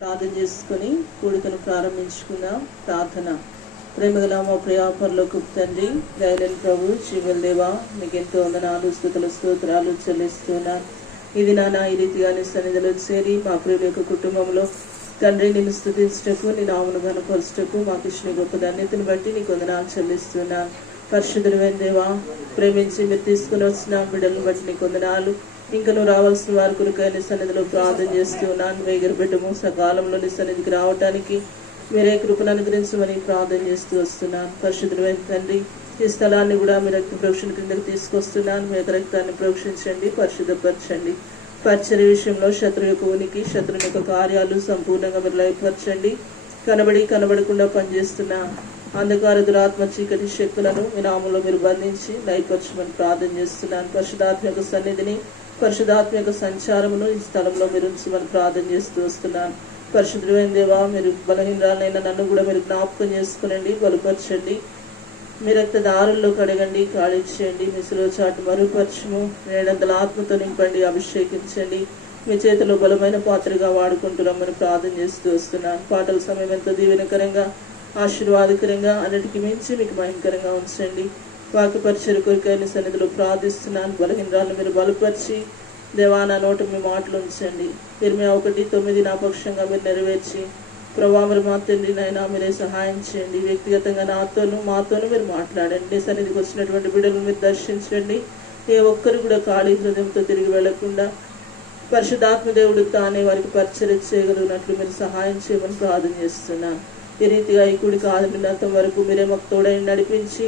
ప్రార్థన చేసుకుని కూడికను ప్రారంభించుకుందాం. ప్రార్థన. ప్రేమగల మా ప్రియాపరలోకపు తండ్రి, దయలేని ప్రభు, జీవుల దేవా, మీకు ఎంతో వందనాలు, స్తుతులు, స్తోత్రాలు చెల్లిస్తున్నా. ఇది నాన్న ఈ రీతిగా నీ సన్నిధిలో చేరి మా ప్రియుల యొక్క కుటుంబంలో తండ్రి నిన్ను స్తుతించటకు, నీ నామమును ఘనపరచుటకు మాకు ఇచ్చిన గొప్ప ధన్యతను బట్టి నీకు వందనాలు చెల్లిస్తున్నాను. పరిశుద్ధుడైన దేవా, ప్రేమించి మీరు తీసుకుని వచ్చిన బిడ్డలను బట్టి నీకు వందనాలు. ఇంకా నువ్వు రావాల్సిన వారి కొరకై నీ సన్నిధిలో ప్రార్థన చేస్తూ ఉన్నాను. వేగరబెట్టము సకాలంలో నీ సన్నిధికి రావటానికి మీరే కృపను అనుగ్రహించమని ప్రార్థన చేస్తూ వస్తున్నాను. పరిశుద్ధుడైన తండ్రి, ఈ స్థలాన్ని కూడా మీ రక్త ప్రోక్షణ కిందకి తీసుకొస్తున్నాను. మీ రక్తాన్ని ప్రోక్షించండి, పరిశుద్ధపరచండి. పరిచర్య విషయంలో శత్రు యొక్క ఉనికి, శత్రుని యొక్క కార్యాలు సంపూర్ణంగా మీరు లయపరచండి. కనబడకుండా పనిచేస్తున్న అంధకార దురాత్మ చీకటి శక్తులను మీ నామంలో మీరు బంధించి లయపరచమని ప్రార్థన చేస్తున్నాను. పరిశుధాత్మక సన్నిధిని, పరిశుధాత్మక సంచారమును ఈ స్థలంలో మీరు ఉంచమని ప్రార్థన చేస్తూ వస్తున్నాను. పరిశుద్ధమైన దేవా, మీరు బలహీనరాలైన నన్ను కూడా మీరు జ్ఞాపకం చేసుకునండి, బలపరచండి. మీ రక్త దారుల్లో కడగండి, ఖాళీ చేయండి. మీ శిలువ చాటు మరుపరచము, 700 ఆత్మతో నింపండి, అభిషేకించండి. మీ చేతిలో బలమైన పాత్రగా వాడుకుంటున్నామని ప్రార్థన చేస్తూ వస్తున్నాను. పాటల సమయం ఎంతో దీవెనకరంగా, ఆశీర్వాదకరంగా, అన్నిటికీ మించి మీకు భయంకరంగా ఉంచండి. వాక్యపరిచయ కొరికైన సన్నిధిలో ప్రార్థిస్తున్నాను. బలహీనరాలను మీరు బలపరిచి దేవా, నా నోట మీ మాటలు ఉంచండి. ఇర్మియా 1:9 నా పక్షంగా మీరు నెరవేర్చి ప్రభా, మీరు మా తండ్రి నైనా మీరే సహాయం చేయండి. వ్యక్తిగతంగా మాతోనూ మీరు మాట్లాడండి. సన్నిధికి వచ్చినటువంటి బిడ్డలను మీరు దర్శించండి. ఏ ఒక్కరు కూడా ఖాళీ హృదయంతో తిరిగి వెళ్లకుండా పరిశుద్ధాత్మ దేవుడు తానే వారికి పరిచర్య చేయగలిగినట్లు మీరు సహాయం చేయమని ప్రార్థన చేస్తున్నాను. ఈ రీతిగా ఈ కూడికి ఆదినంత వరకు మీరే మాకు తోడై నడిపించి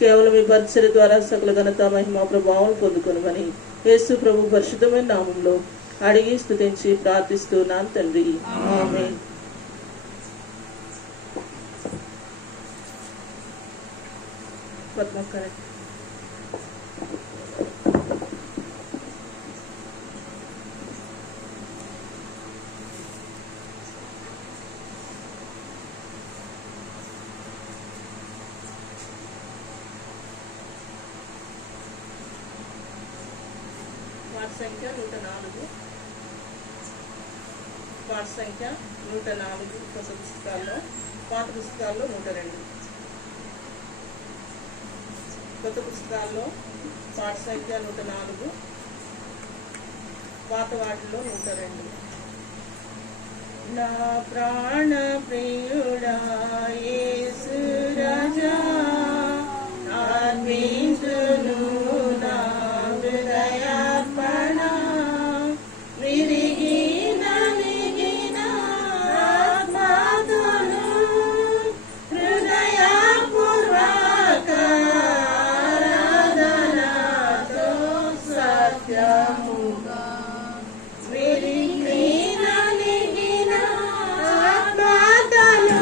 కేవలం ఈ పరిచర్య ద్వారా సకల ఘనత మహిమ ప్రభావం పొందుకొనమని యేసు ప్రభు పరిశుద్ధమైన నామంలో అడిగి స్తుతించి ప్రార్థిస్తున్నాను తండ్రి, ఆమేన్. సంఖ్య 104, పాఠ సంఖ్య 104, కొత్త పుస్తకాల్లో, పాత పుస్తకాల్లో 102. కొత్త పుస్తకాల్లో పాఠ సంఖ్య 104, పాత వాటిలో 102. నా ప్రాణ ప్రియుడా యేసు రాజా, అర్పించును నా హృదయార్పణ. విరిగి నలిగిన ఆత్మతోను హృదయపూర్వక ఆరాధనతో సత్యముగా. విరిగి నలిగిన ఆత్మతోను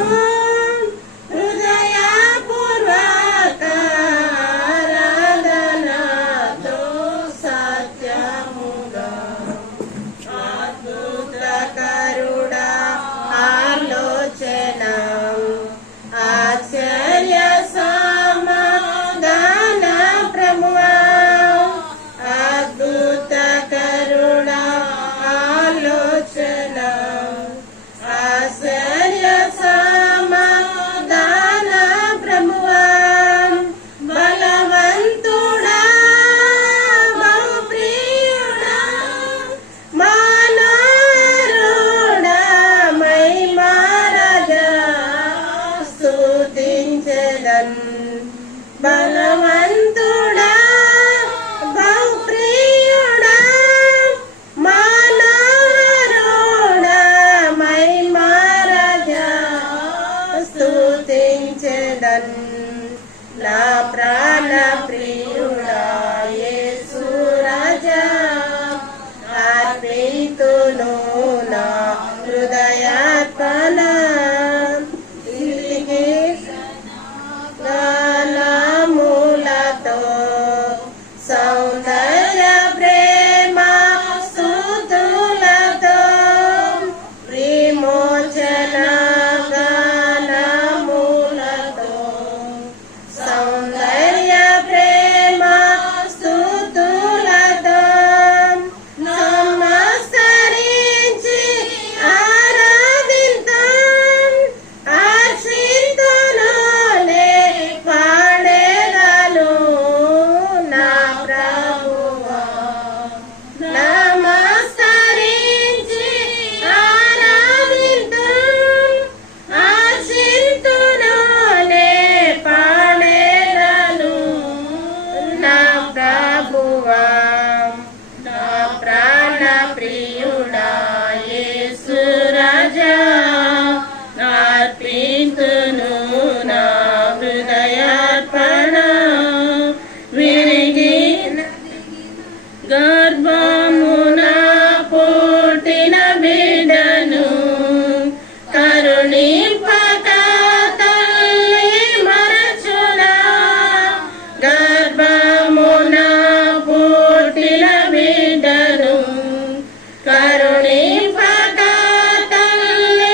రాజా అర్పింతును నా హృదయార్పణ విరిగి గర్భమున పుట్టిన బిడ్డను కరుణింపక తల్లి మరచునా గర్భమున పుట్టిన బిడ్డను కరుణింపక తల్లి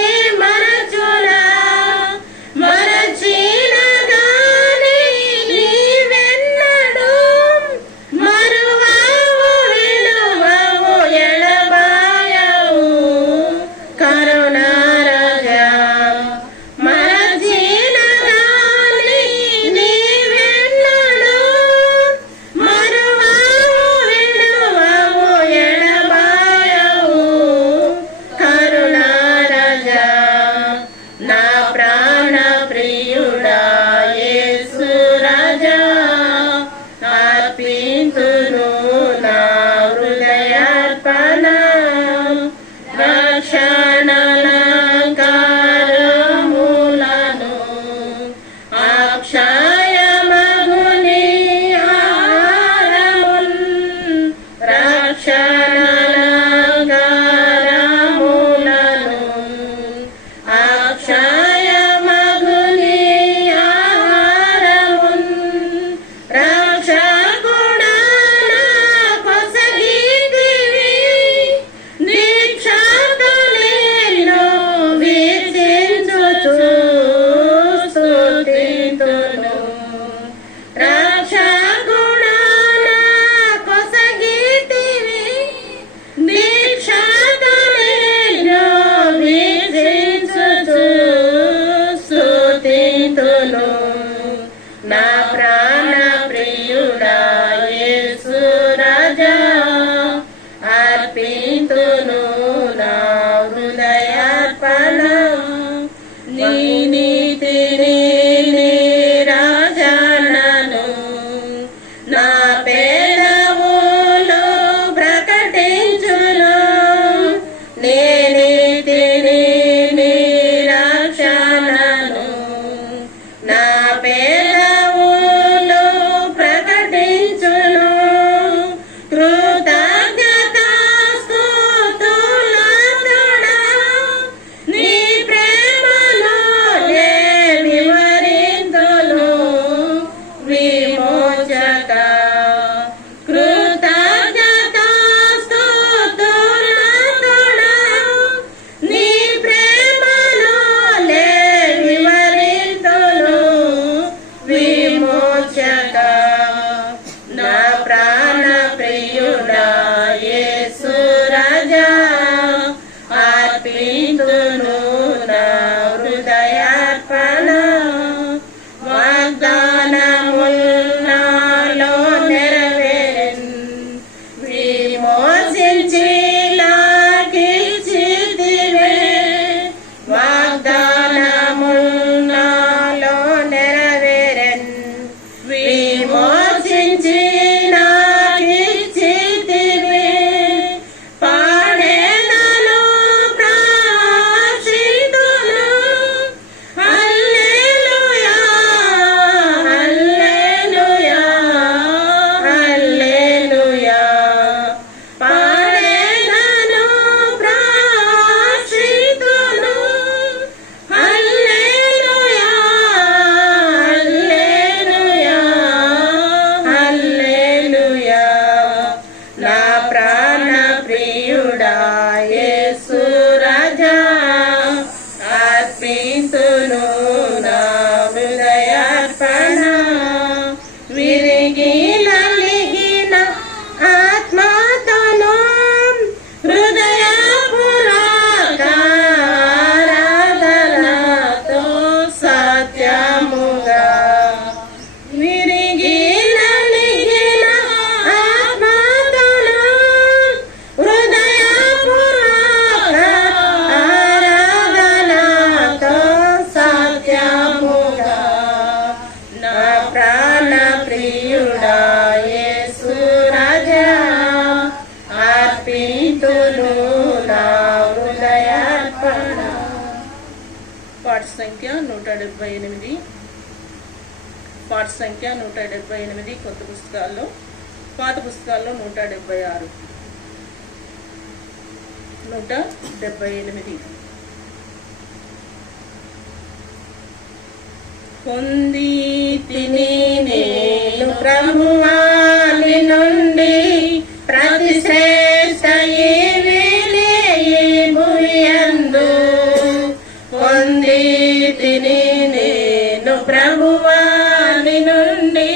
పార్ట్ సంఖ్య 178, పార్ట్ సంఖ్య 178 కొత్త పుస్తకాల్లో, పాత పుస్తకాల్లో 176, 178. పొంది తిని నేను ప్రభువాని నుండి ప్రతి శ్రేష్ఠ భూయందు. పొంది తిని నేను ప్రభువాని నుండి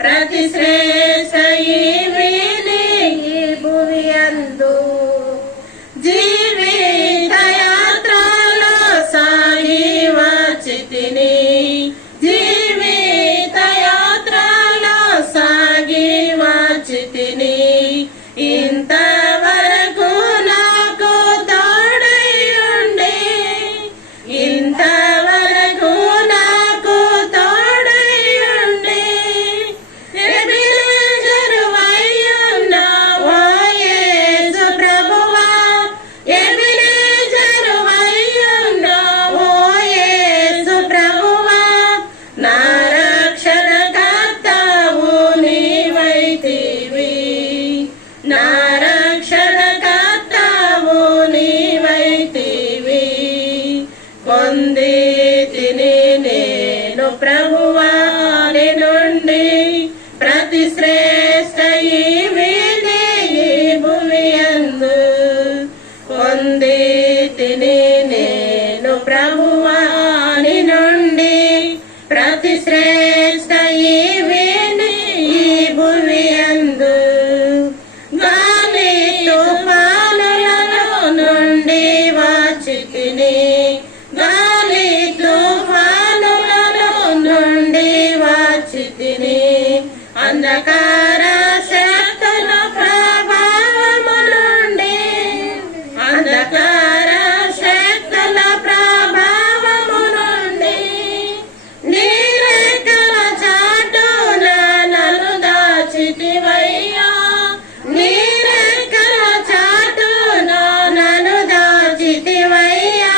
ప్రతి శ్రేష్ఠ భూయందు. జీవిత యాత్రలో సాగి వచ్చి తిని, జీవిత యాత్రలో సాగి వచ్చి తిని, ఇంతవరకు నాకు తోడై ఉండి, ఇంతవరకు నాకు తోడై ఉండి, ఎబినేజరువై ఉన్నావో యేసు ప్రభువా, ఎబినేజరువై ఉన్నావో యేసు ప్రభువా, నా రక్షణకర్తవు నీవైతివి, నా రక్షణకర్తవు నీవైతివి. పొంది తిని నేను ప్రభువాని నుండి ప్రతి శ్రేష్ఠ భూయందు. పొంది తిని నేను ప్రభువాని నుండి ప్రతి శ్రేష్ఠ భూయందు. గాలి తుఫానులలో నుండి వచ్చి తిని, గాలి తుఫానులలో నుండి వచ్చి తిని, అంధకార శక్తుల ప్రభావము నుండి, అంధకార శక్తుల ప్రభావము నుండి, నీ రెక్కల చాటున నన్ను దాచితివయ్యా, నీ రెక్కల చాటున నన్ను దాచితివయ్యా.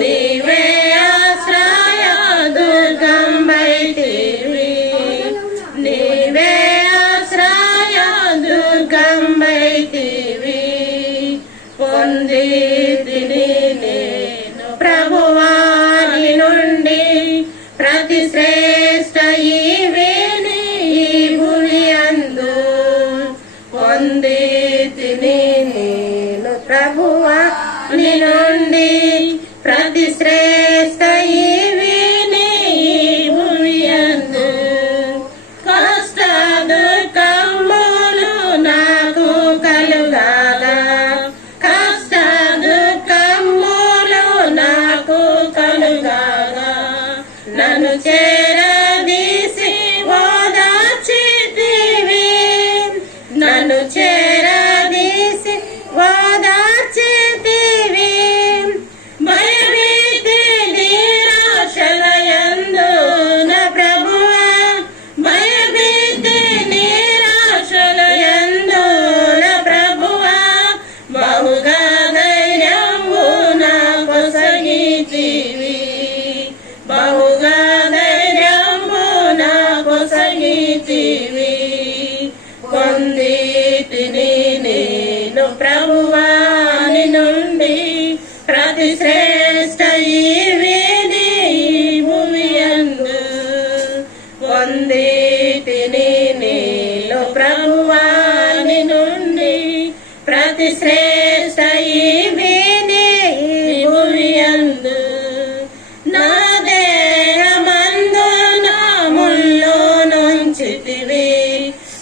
నీవే ఆశ్రయ దుర్గంబైతివి, నీవే ఆశ్రయ దుర్గంబైతివి. పొంది తిని నేను ప్రభువాని నుండి ప్రతి శ్రేష్ఠ భూయందు. పొంది తిని నేను ప్రభువాని నుండి ప్రతి శ్రేష్ఠ భూయందు. కష్ట దుఃఖములు నాకు కలుగాగా, కష్ట దుఃఖములు నాకు కలుగాగా, నన్ను చేరదీసి ఓదార్చితివి, నన్ను చేరదీసి ఓదార్చితివి. భయభీతి నిరాశలయందు నా ప్రభువా, భయభీతి నిరాశలయందు నా ప్రభువా, బహుగా ధైర్యము నాకు సగితివి, బహుగా ధైర్యము నాకు సగితివి. పొంది తిని నేను ప్రభువాని నుండి ప్రతి శ్రేష్ఠ భూయందు. పొంది తిని నేను ప్రభువాని నుండి ప్రతి శ్రేష్ఠ భూయందు. నా దేహమందు నా ముళ్ళు నుంచితివి,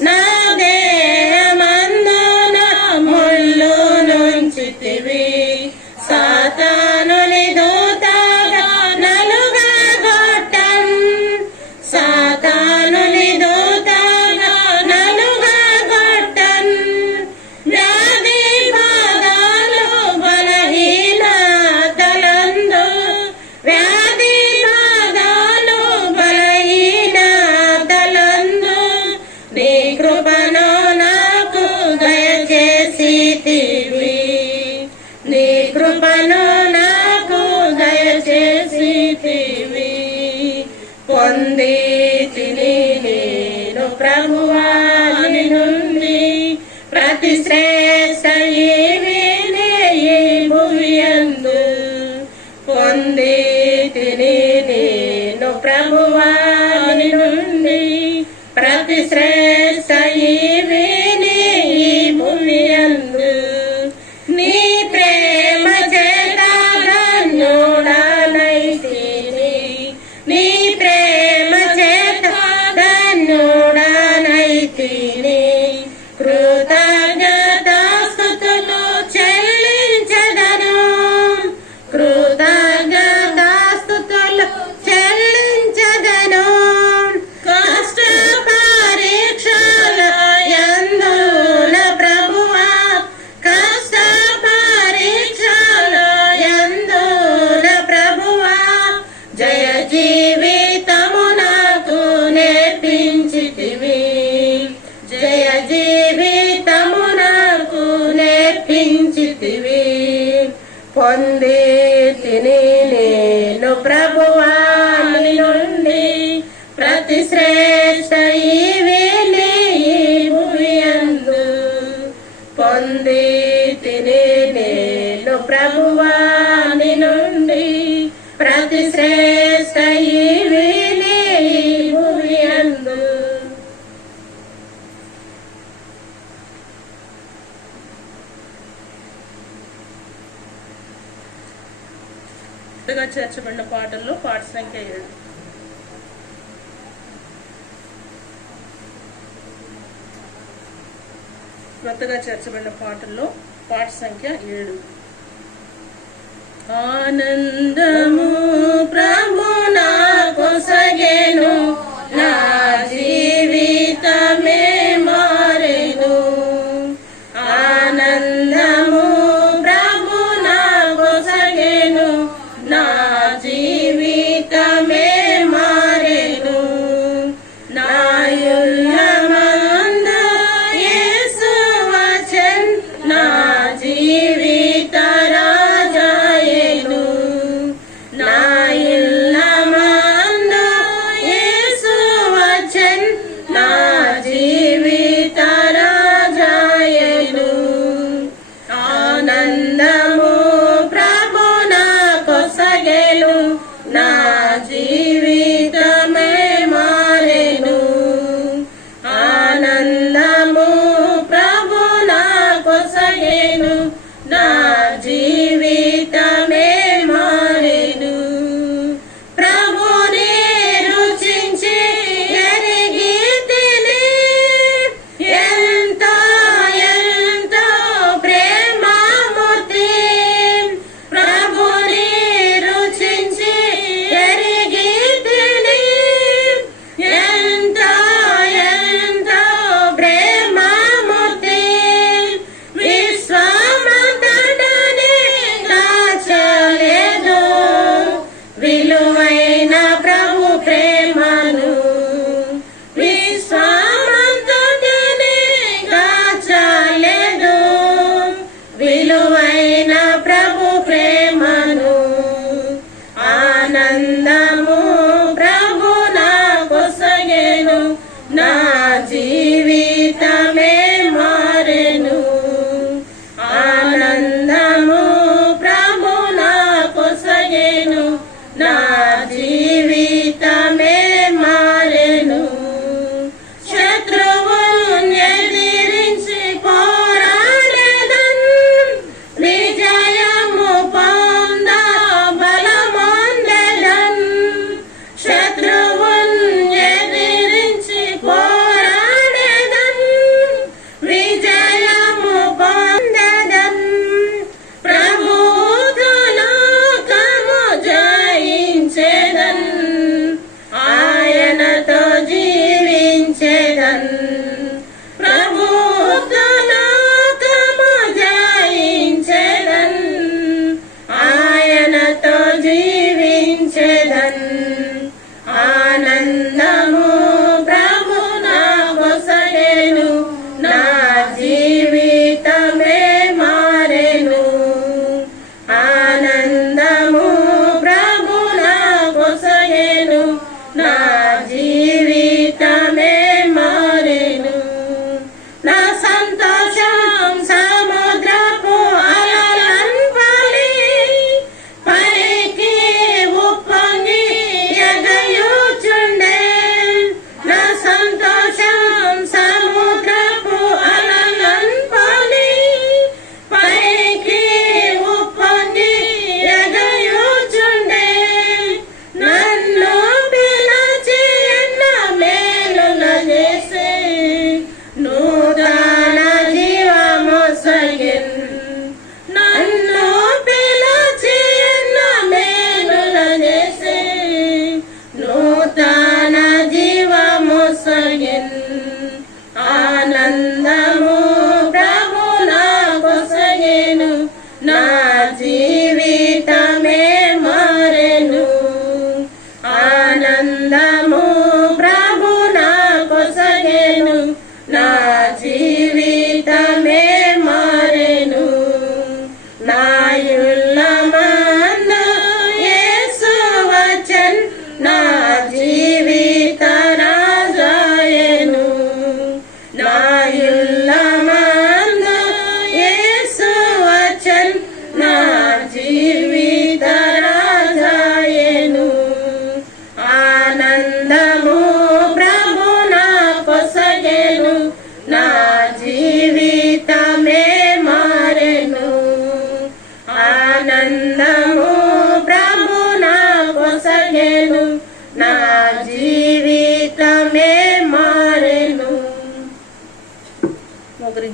నా దేహమందు నా ముళ్ళు నుంచితివి. సాతానుని దూతగా నలుగా గొట్టం, సాతానుని దూతగా నలుగా గొట్టం. వ్యాధి బాధలు బలహీనతలందు, వ్యాధి బాధలు బలహీనతలందు, నీ కృపను నాకు దయచేసితివి, నీ కృపను నాకు దయచేసి పొంది తిని నేను ప్రభువాని నుండి ప్రతి శ్రేష్ఠ ఈవిని ఈ భువియందు. పొంది తిని నేను ప్రభువాని నుండి ప్రతి శ్రేష్ఠ ఈవిని ఈ భువియందు. నీ ప్రేమ చేత ధన్యుడనైతిని, నీ ప్రేమ చేత ధన్యుడనైతిని. కృతజ్ఞతాస్తుతులు చెల్లించెదను, కృతజ్ఞతాస్తుతులు చెల్లించెదను. కష్ట పరీక్షల యందు నా ప్రభువా, కష్ట పరీక్షల యందు నా ప్రభువా, జయ జీవితము నాకు నేర్పించితివి, జయ జీవితము నాకు నేర్పించితివి. పొంది తిని నేను ప్రభువాని నుండి ప్రతి శ్రేష్ఠ ఈవిని ఈ భువియందు. పొంది తిని నేను ప్రభువాని నుండి ప్రతి శ్రేష్ఠ ఈవిని ఈ భువియందు. కొత్తగా చేర్చబడిన పాటల్లో పాట సంఖ్య 7. కొత్తగా చేర్చబడిన పాటల్లో పాట సంఖ్య 7. ఆనందము ప్రభు నాకొసగెను, నా జీవితమే మారెను. ఆనందము ప్రభు నాకొసగెను, నా జీవితమే మారెను. నా యుల్లమందు యేసు వచ్చెను, నా జీవిత రాజాయెను.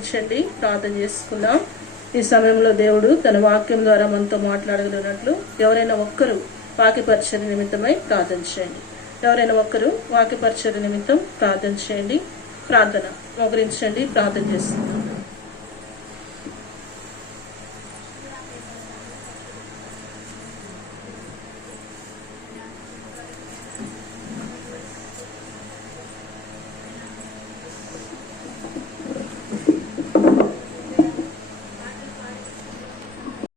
మోకరించండి, ప్రార్థన చేసుకుందాం. ఈ సమయంలో దేవుడు తన వాక్యం ద్వారా మనతో మాట్లాడగలిగినట్లు ఎవరైనా ఒక్కరు వాక్య పరిచర్య నిమిత్తమై ప్రార్థన చేయండి. ఎవరైనా ఒక్కరు వాక్య పరిచర్య నిమిత్తం ప్రార్థన చేయండి. ప్రార్థన మోకరించండి, ప్రార్థన చేస్తున్నాం.